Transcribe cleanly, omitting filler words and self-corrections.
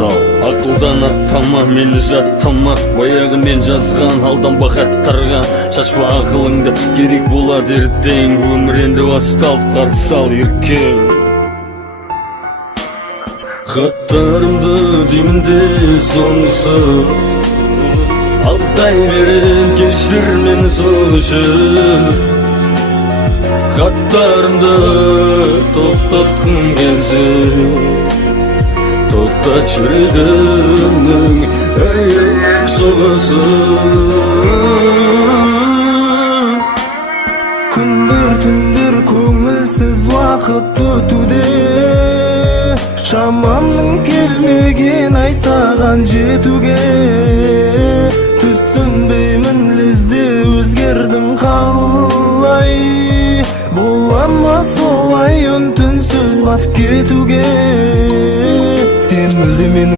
Akıldan attama, meni jattama. Баягы мен жазған алданба хаттарға. Шашпа ақылыңды, керек болады ертең. Өмір енді басталып, қарсы ал еркек. Хаттарымды деймін де соңғысы. Алдай берем, кешір мені сол үшін. Хаттарымды тоқтатқым келсе, тоқтат жүрегімнің әйіп соғысын. Күндер түндер көңілсіз уақыт өтуде, шамамның келмеген ай саған жетуге. Түсінбеймін лезде өзгердің қалай, болама солай үн-түнсіз батып кетуге. Sen мүлде менің